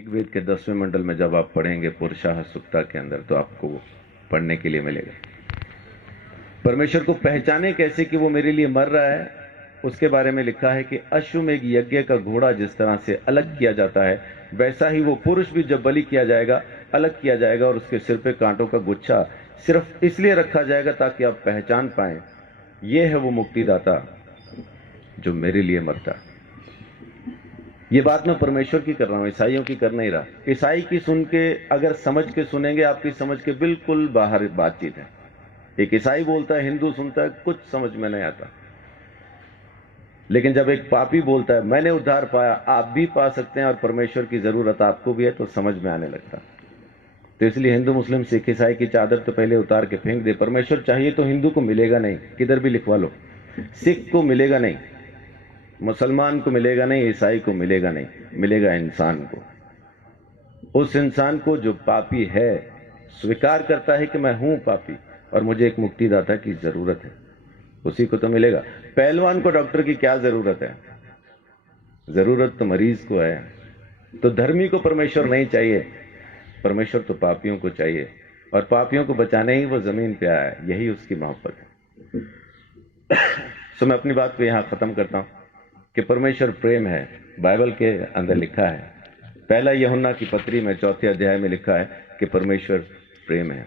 ऋग्वेद के 10वें मंडल में जब आप पढ़ेंगे पुरुषाः सुक्ता के अंदर, तो आपको पढ़ने के लिए मिलेगा। परमेश्वर को पहचाने कैसे कि वो मेरे लिए मर रहा है, उसके बारे में लिखा है कि अश्वमेघ यज्ञ का घोड़ा जिस तरह से अलग किया जाता है, वैसा ही वो पुरुष भी जब बलि किया जाएगा, अलग किया जाएगा, और उसके सिर पे कांटों का गुच्छा सिर्फ इसलिए रखा जाएगा ताकि आप पहचान पाएं ये है वो मुक्तिदाता जो मेरे लिए मरता। ये बात मैं परमेश्वर की कर रहा हूं, ईसाइयों की कर नहीं रहा। ईसाई की सुन के अगर समझ के सुनेंगे, आपकी समझ के बिल्कुल बाहर बातचीत है। एक ईसाई बोलता है, हिंदू सुनता है, कुछ समझ में नहीं आता। लेकिन जब एक पापी बोलता है मैंने उद्धार पाया, आप भी पा सकते हैं और परमेश्वर की जरूरत आपको भी है, तो समझ में आने लगता। तो इसलिए हिंदू मुस्लिम सिख ईसाई की चादर तो पहले उतार के फेंक दे। परमेश्वर चाहिए तो हिंदू को मिलेगा नहीं, किधर भी लिखवा लो। सिख को मिलेगा नहीं, मुसलमान को मिलेगा नहीं, ईसाई को मिलेगा नहीं, मिलेगा इंसान को। उस इंसान को जो पापी है, स्वीकार करता है कि मैं हूं पापी और मुझे एक मुक्तिदाता की जरूरत है, उसी को तो मिलेगा। पहलवान को डॉक्टर की क्या जरूरत है? जरूरत तो मरीज को है। तो धर्मी को परमेश्वर नहीं चाहिए, परमेश्वर तो पापियों को चाहिए, और पापियों को बचाने ही वो जमीन पे आया है। यही उसकी मोहब्बत है। सो मैं अपनी बात को यहां खत्म करता हूं कि परमेश्वर प्रेम है। बाइबल के अंदर लिखा है, पहला यूहन्ना की पत्री में 4 अध्याय में लिखा है कि परमेश्वर प्रेम है।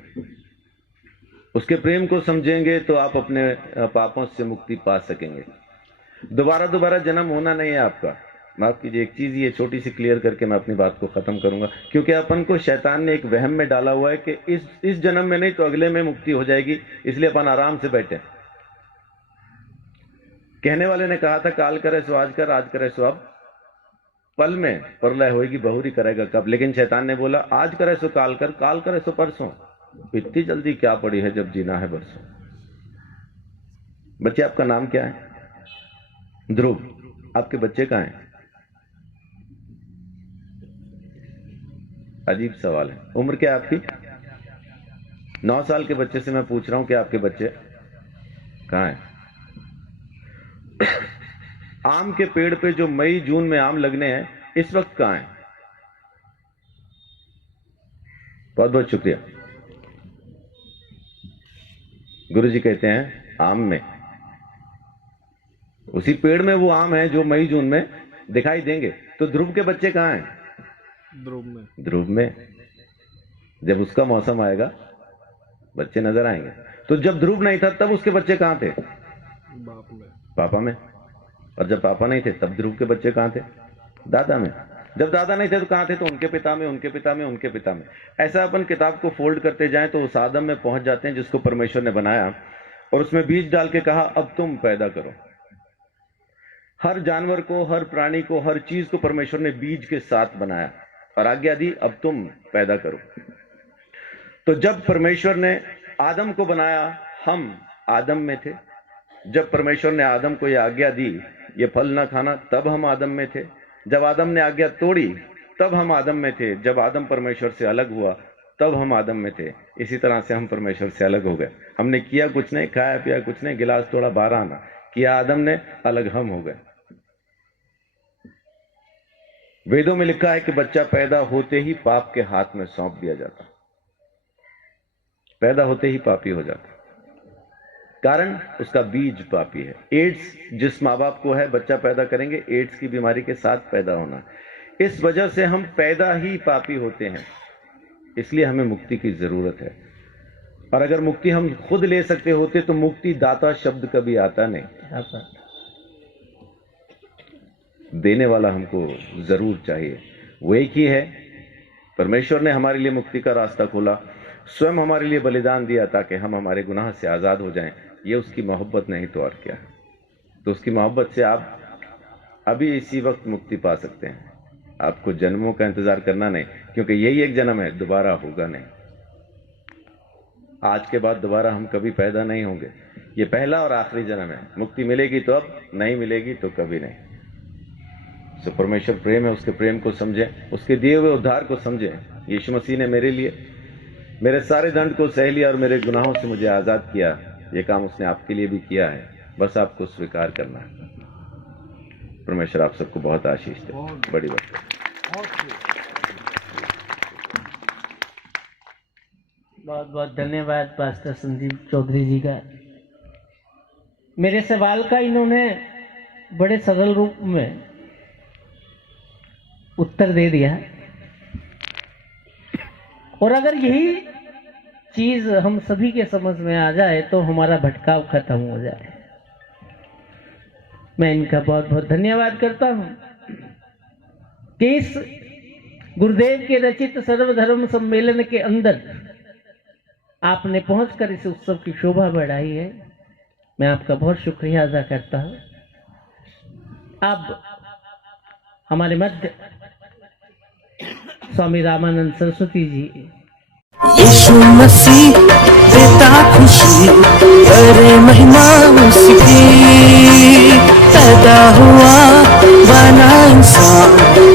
उसके प्रेम को समझेंगे तो आप अपने पापों से मुक्ति पा सकेंगे। दोबारा जन्म होना नहीं है आपका। माफ कीजिए, एक चीज ये छोटी सी क्लियर करके मैं अपनी बात को खत्म करूंगा, क्योंकि अपन को शैतान ने एक वहम में डाला हुआ है कि इस जन्म में नहीं तो अगले में मुक्ति हो जाएगी, इसलिए अपन आराम से बैठे। कहने वाले ने कहा था काल करे सो आज कर, आज करे सो अब, पल में प्रलय होगी, बहुरी करेगा कब। लेकिन शैतान ने बोला आज करे सो काल कर, काल करे सो परसों। इतनी जल्दी क्या पड़ी है जब जीना है बरसों। बच्चे, आपका नाम क्या है? ध्रुव। आपके बच्चे कहाँ हैं? अजीब सवाल है। उम्र क्या है आपकी? 9 साल के बच्चे से मैं पूछ रहा हूं कि आपके बच्चे कहाँ हैं? आम के पेड़ पे जो मई जून में आम लगने हैं, इस वक्त कहां है? बहुत बहुत शुक्रिया। गुरुजी कहते हैं आम में, उसी पेड़ में वो आम है जो मई जून में दिखाई देंगे। तो ध्रुव के बच्चे कहां हैं? ध्रुव में। जब उसका मौसम आएगा बच्चे नजर आएंगे। तो जब ध्रुव नहीं था तब उसके बच्चे कहां थे? पापा में। और जब पापा नहीं थे तब ध्रुव के बच्चे कहां थे? दादा में। जब दादा नहीं थे तो कहां थे? तो उनके पिता में, उनके पिता में, उनके पिता में। ऐसा अपन किताब को फोल्ड करते जाएं तो उस आदम में पहुंच जाते हैं जिसको परमेश्वर ने बनाया, और उसमें बीज डाल के कहा अब तुम पैदा करो। हर जानवर को, हर प्राणी को, हर चीज को परमेश्वर ने बीज के साथ बनाया और आज्ञा दी अब तुम पैदा करो। तो जब परमेश्वर ने आदम को बनाया, हम आदम में थे। जब परमेश्वर ने आदम को यह आज्ञा दी ये फल ना खाना, तब हम आदम में थे। जब आदम ने आज्ञा तोड़ी तब हम आदम में थे। जब आदम परमेश्वर से अलग हुआ तब हम आदम में थे। इसी तरह से हम परमेश्वर से अलग हो गए। हमने किया कुछ नहीं, खाया पिया कुछ नहीं, गिलास तोड़ा 12 आना किया आदम ने, अलग हम हो गए। वेदों में लिखा है कि बच्चा पैदा होते ही पाप के हाथ में सौंप दिया जाता, पैदा होते ही पापी हो जाता, कारण उसका बीज पापी है। एड्स जिस माँ बाप को है, बच्चा पैदा करेंगे एड्स की बीमारी के साथ पैदा होना। इस वजह से हम पैदा ही पापी होते हैं, इसलिए हमें मुक्ति की जरूरत है। और अगर मुक्ति हम खुद ले सकते होते तो मुक्ति दाता शब्द कभी आता नहीं। देने वाला हमको जरूर चाहिए, वो एक ही है। परमेश्वर ने हमारे लिए मुक्ति का रास्ता खोला, स्वयं हमारे लिए बलिदान दिया ताकि हम हमारे गुनाह से आजाद हो जाएं। ये उसकी मोहब्बत नहीं तो और क्या है। तो उसकी मोहब्बत से आप अभी इसी वक्त मुक्ति पा सकते हैं। आपको जन्मों का इंतजार करना नहीं, क्योंकि यही एक जन्म है, दोबारा होगा नहीं। आज के बाद दोबारा हम कभी पैदा नहीं होंगे। ये पहला और आखिरी जन्म है। मुक्ति मिलेगी तो अब, नहीं मिलेगी तो कभी नहीं। सो परमेश्वर प्रेम है, उसके प्रेम को समझें, उसके दिए हुए उद्धार को समझें। यीशु मसीह ने मेरे लिए मेरे सारे दंड को सह लिया और मेरे गुनाहों से मुझे आजाद किया। ये काम उसने आपके लिए भी किया है, बस आपको स्वीकार करना है। परमेश्वर आप सबको बहुत आशीष दे। बड़ी बात है। बहुत बहुत धन्यवाद पास्टर संजीव चौधरी जी का। मेरे सवाल का इन्होंने बड़े सरल रूप में उत्तर दे दिया, और अगर यही चीज हम सभी के समझ में आ जाए तो हमारा भटकाव खत्म हो जाए। मैं इनका बहुत बहुत धन्यवाद करता हूं कि इस गुरुदेव के रचित सर्वधर्म सम्मेलन के अंदर आपने पहुंचकर इस उत्सव की शोभा बढ़ाई है। मैं आपका बहुत शुक्रिया अदा करता हूं। अब हमारे मध्य स्वामी रामानंद सरस्वती जी। यीशु मसीह देता खुशी, करे महिमा उसकी, पैदा हुआ बना इंसान।